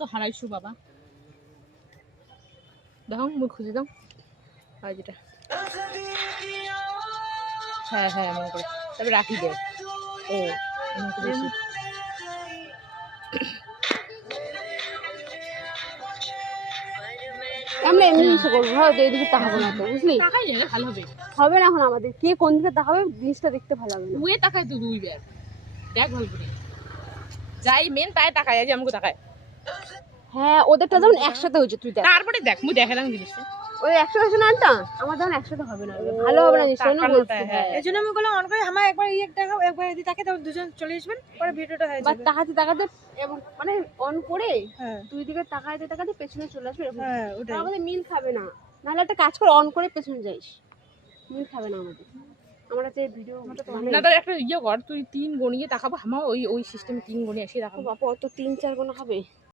তো হারাইছো বাবা, দেখো মুখ খুঁজে দাও। আর যেটা হ্যাঁ হ্যাঁ মনে করে তারপরে রাখি দে। ও এমন করে এসে। আমরা এমনি ইচ্ছে করবো, ভালো তো এদিকে তাকাবো না তো, বুঝলি? তাকাই গেলে ভালো হবে। হবে না এখন আমাদের, কে কোন দিকে তাকাবে জিনিসটা দেখতে ভালো হবে না। উয়ে তাকায় তো দুই বার, দেখ ভালো করে যাই মেন তাই তাকায়, আজ আমাকে তাকায়। হ্যাঁ ওদেরটা যেমন একসাথে হয়েছে, তুই দেখ তারপরে দেখ মুই দেখালাম জিনিসটা। ওই 100 নাটা আমাদের এখন একসাথে হবে না, ভালো হবে না জিনিসটা বলছি। হ্যাঁ এই জন্য আমি বললাম অন করে আমার একবার ইয়ে দেখাও, একবার এদিকে তাকে তখন দুজন চলে আসবেন, পরে ভিডিওটা হয়ে বা যাবে। তাকাতে তাকাতে এবং মানে অন করে হ্যাঁ তুই দিকে তাকাতে তাকাতে পেছনে চলে আসবে এরকম। হ্যাঁ ওটাই। আমাদের মিল খাবে না, নাহলে একটা কাজ করে অন করে পেছনে যাইস, মিল খাবে না আমাদের। আমরা যে ভিডিও না তার একটা ইয়ে কর, তুই 3 গনিয়ে তাকাবো, আমার ওই সিস্টেমে 3 গনিয়ে এসে দেখাবো। বাবা অত 3-4 গোনা হবে।